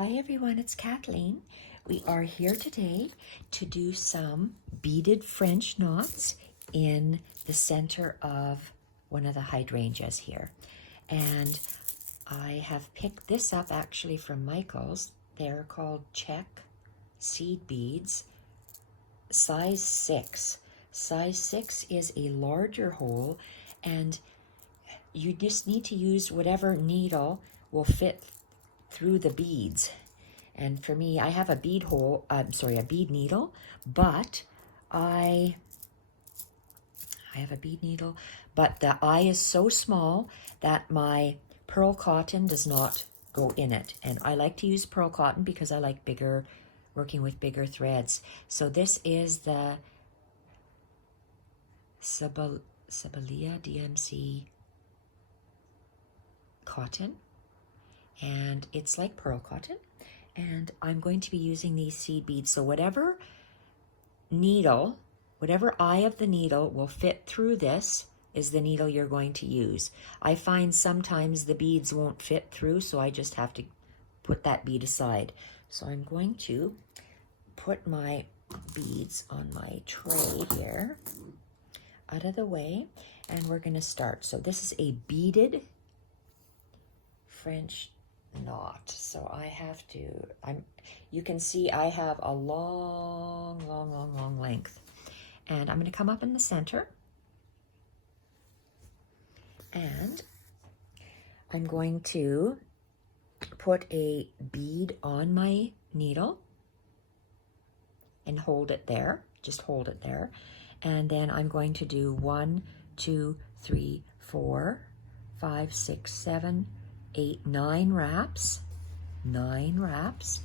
Hi everyone, it's Kathleen. We are here today to do some beaded French knots in the center of one of the hydrangeas here. And I have picked this up actually from Michael's. They're called Czech seed beads, size 6. Size 6 is a larger hole, and you just need to use whatever needle will fit through the beads. And for me, I have a bead needle, but I have a bead needle, but the eye is so small that my pearl cotton does not go in it. And I like to use pearl cotton because I like working with bigger threads. So this is the Sibelia DMC cotton, and it's like pearl cotton, and I'm going to be using these seed beads. So whatever eye of the needle will fit through this is the needle you're going to use. I find sometimes the beads won't fit through, so I just have to put that bead aside. So I'm going to put my beads on my tray here, out of the way, and we're going to start. So this is a beaded French knot. So I have to, you can see I have a long length. And I'm going to come up in the center. And I'm going to put a bead on my needle and hold it there. Just hold it there. And then I'm going to do 1, 2, 3, 4, 5, 6, 7, 8, 9 wraps. 9 wraps.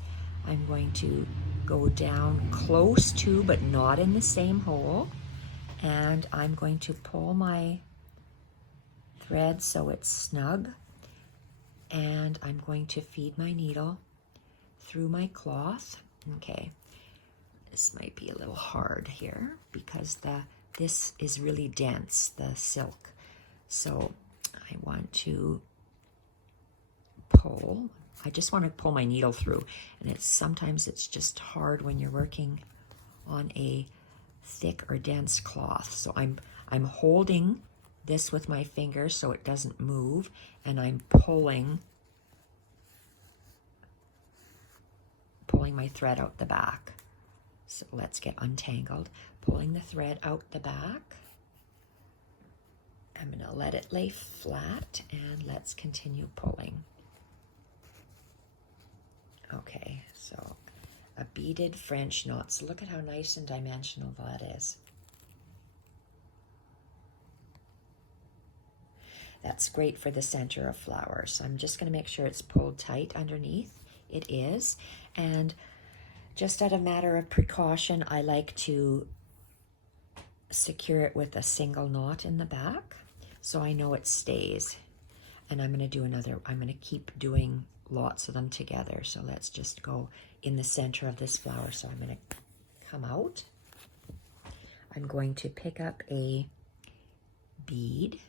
I'm going to go down close to, but not in the same hole. And I'm going to pull my thread so it's snug. And I'm going to feed my needle through my cloth. Okay, this might be a little hard here because this is really dense, the silk. So I want to pull. I just want to pull my needle through, and sometimes it's just hard when you're working on a thick or dense cloth. So I'm holding this with my fingers so it doesn't move, and I'm pulling my thread out the back. So let's get untangled. Pulling the thread out the back. I'm going to let it lay flat, and let's continue pulling. Okay, so a beaded French knot. So look at how nice and dimensional that is. That's great for the center of flowers. So I'm just going to make sure it's pulled tight underneath. It is. And just out of matter of precaution, I like to secure it with a single knot in the back so I know it stays. And I'm going to keep doing lots of them together. So let's just go in the center of this flower. So I'm going to come out. I'm going to pick up a bead,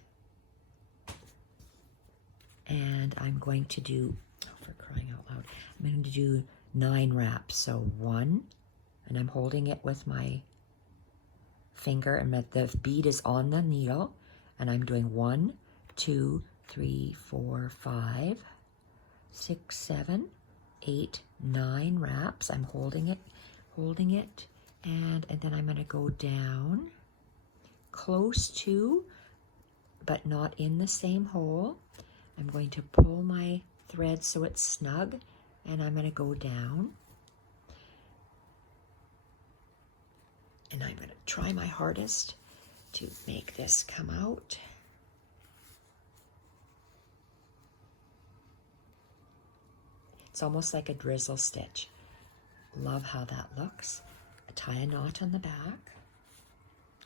and I'm going to do, oh, for crying out loud, I'm going to do 9 wraps. So 1, and I'm holding it with my finger, and the bead is on the needle, and I'm doing 1, 2, 3, 4, 5, 6, 7, 8, 9 wraps. I'm holding it, and then I'm going to go down close to, but not in the same hole. I'm going to pull my thread so it's snug, and I'm going to go down. And I'm going to try my hardest to make this come out. It's almost like a drizzle stitch. Love how that looks. I tie a knot on the back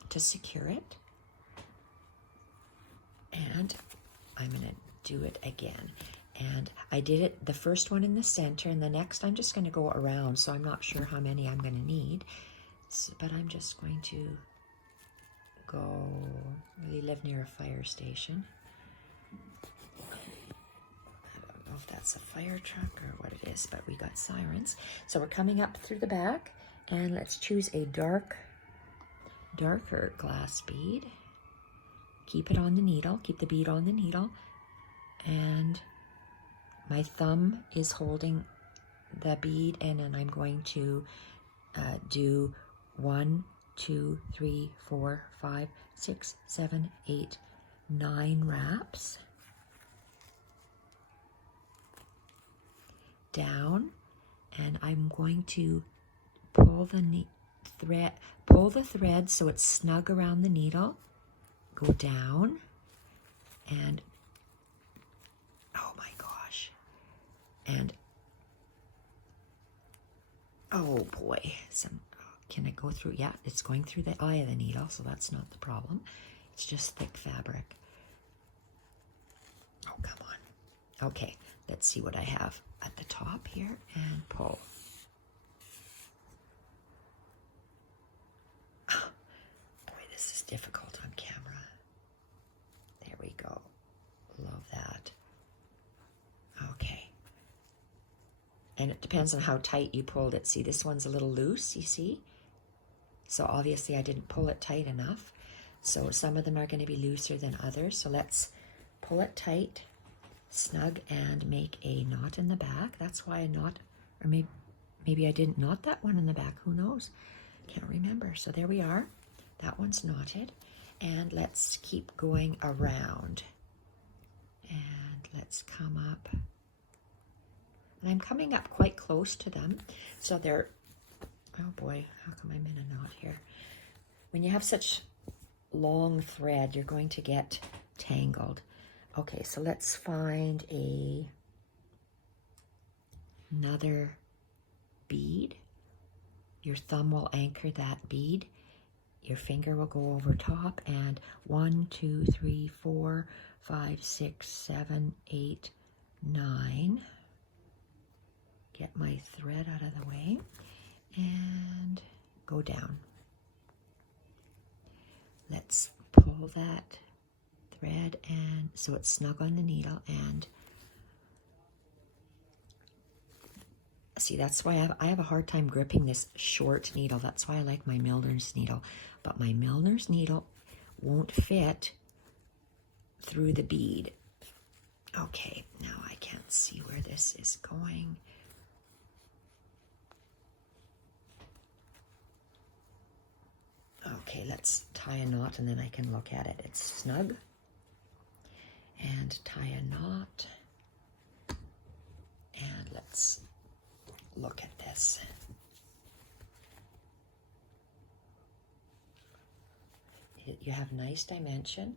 to secure it. And I'm going to do it again. And I did it, the first one in the center, and the next I'm just going to go around, so I'm not sure how many I'm going to need. So, but I'm just going to go, really live near a fire station. I don't know if that's a fire truck or what it is, but we got sirens. So we're coming up through the back, and let's choose a darker glass bead. Keep it on the needle, keep the bead on the needle, and my thumb is holding the bead, and then I'm going to do 1, 2, 3, 4, 5, 6, 7, 8, 9 wraps down, and I'm going to pull the thread so it's snug around the needle, go down, and oh my gosh, and oh boy, can it go through? Yeah, it's going through the eye of the needle, so that's not the problem. It's just thick fabric. Oh, come on. Okay, let's see what I have at the top here, and pull. Oh, boy, this is difficult on camera. There we go. Love that. Okay. And it depends on how tight you pulled it. See, this one's a little loose, you see? So obviously I didn't pull it tight enough. So some of them are going to be looser than others. So let's pull it tight, snug, and make a knot in the back. That's why I knot, or maybe I didn't knot that one in the back. Who knows? Can't remember. So there we are. That one's knotted. And let's keep going around. And let's come up. And I'm coming up quite close to them. So they're, oh boy, how come I'm in a knot here? When you have such long thread, you're going to get tangled. Okay, so let's find another bead. Your thumb will anchor that bead. Your finger will go over top, and 1, 2, 3, 4, 5, 6, 7, 8, 9. Get my thread out of the way and go down. Let's pull that thread, and so it's snug on the needle, and see, that's why I have a hard time gripping this short needle. That's why I like my Milner's needle, but my Milner's needle won't fit through the bead. Okay, now I can't see where this is going. Okay, let's tie a knot and then I can look at it. It's snug. And tie a knot. And let's look at this. You have nice dimension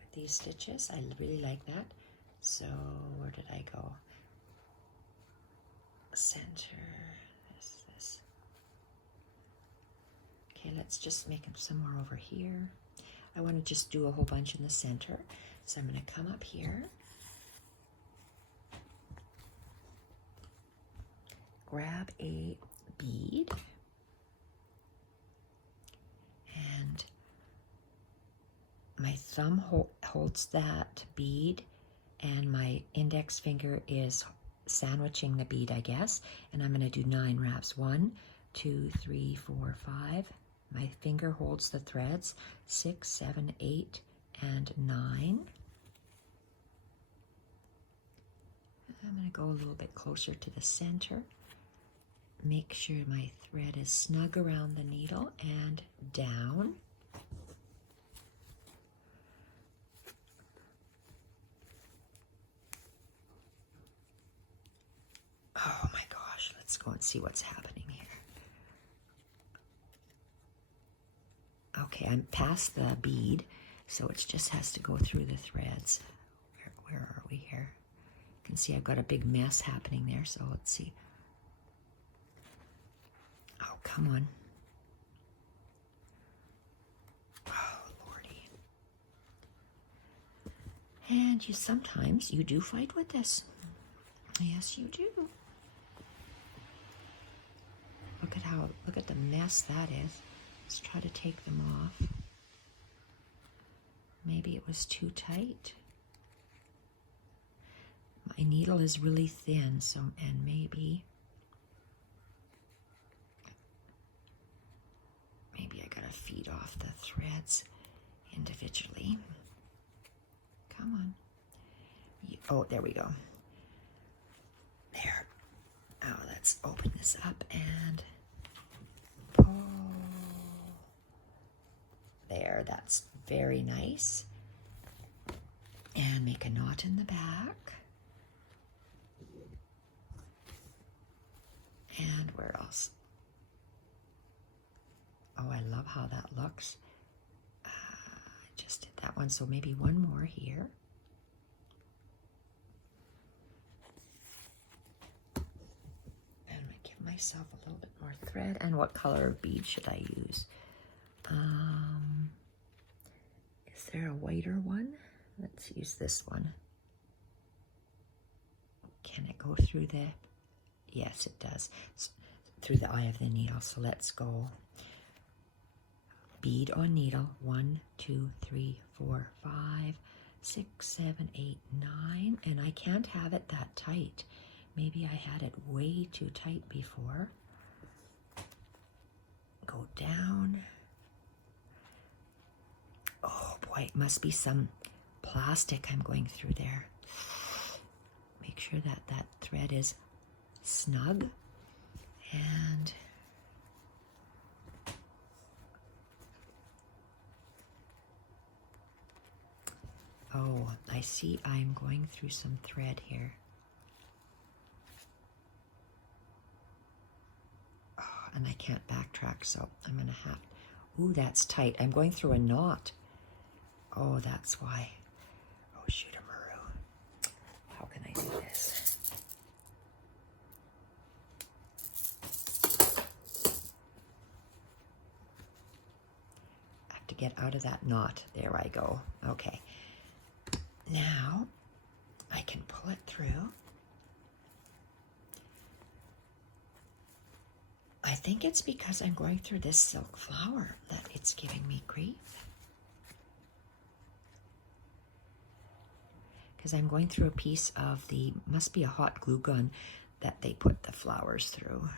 with these stitches. I really like that. So where did I go? Center. This. Okay, let's just make them somewhere over here. I want to just do a whole bunch in the center. So I'm going to come up here. Grab a bead. And my thumb holds that bead, and my index finger is sandwiching the bead, I guess. And I'm going to do 9 wraps. 1, 2, 3, 4, 5. My finger holds the threads. 6, 7, 8, and 9. I'm going to go a little bit closer to the center. Make sure my thread is snug around the needle and down. Oh my gosh, let's go and see what's happening here. Okay, I'm past the bead, so it just has to go through the threads. Where are we here? You can see I've got a big mess happening there, so let's see. Oh, come on. Oh, Lordy. And sometimes you do fight with this. Yes, you do. Look at the mess that is. Let's try to take them off. Maybe it was too tight. My needle is really thin, so, and maybe I gotta feed off the threads individually. Come on. Oh, there we go. There. Now let's open this up and pull. There, that's very nice. And make a knot in the back. And where else? Oh, I love how that looks. I just did that one, so maybe one more here. And I give myself a little bit more thread. And what color of bead should I use? Is there a whiter one? Let's use this one. Can it go through the... Yes, it does. Through the eye of the needle. So let's go. Bead on needle. 1, 2, 3, 4, 5, 6, 7, 8, 9. And I can't have it that tight. Maybe I had it way too tight before. Go down. Oh boy, it must be some plastic I'm going through there. Make sure that that thread is snug. And oh, I see I'm going through some thread here. Oh, and I can't backtrack, so I'm gonna have, ooh, that's tight. I'm going through a knot. Oh, that's why. Oh, shoot a maru. How can I do this? I have to get out of that knot. There I go. Okay. Now I can pull it through. I think it's because I'm going through this silk flower that it's giving me grief. Because I'm going through a piece of the, must be a hot glue gun that they put the flowers through.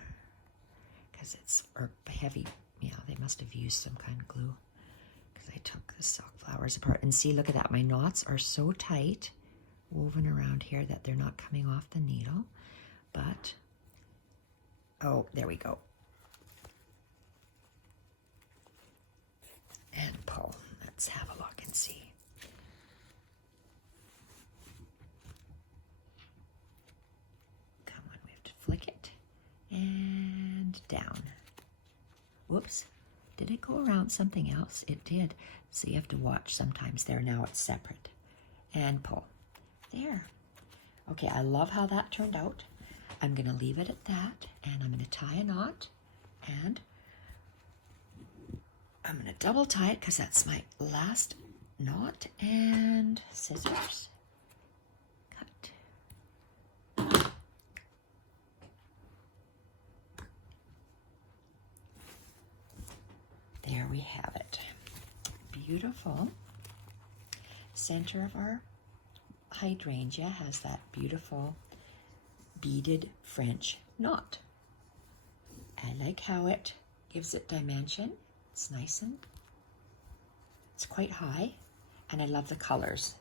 Because it's, or heavy, yeah, they must have used some kind of glue. Because I took the silk flowers apart. And see, look at that, my knots are so tight, woven around here, that they're not coming off the needle. But, oh, there we go. And pull. Let's have a look and see. Flick it and down. Whoops, did it go around something else? It did. So you have to watch sometimes there. Now it's separate. And pull. There. Okay, I love how that turned out. I'm going to leave it at that, and I'm going to tie a knot, and I'm going to double tie it because that's my last knot, and scissors. There we have it. Beautiful. Center of our hydrangea has that beautiful beaded French knot. I like how it gives it dimension. It's nice and it's quite high. And I love the colors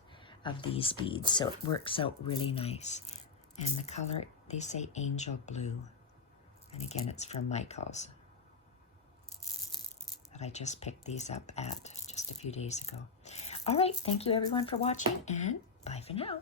of these beads. So it works out really nice. And the color, they say angel blue. And again, it's from Michael's. I just picked these up at just a few days ago. All right, thank you everyone for watching, and bye for now.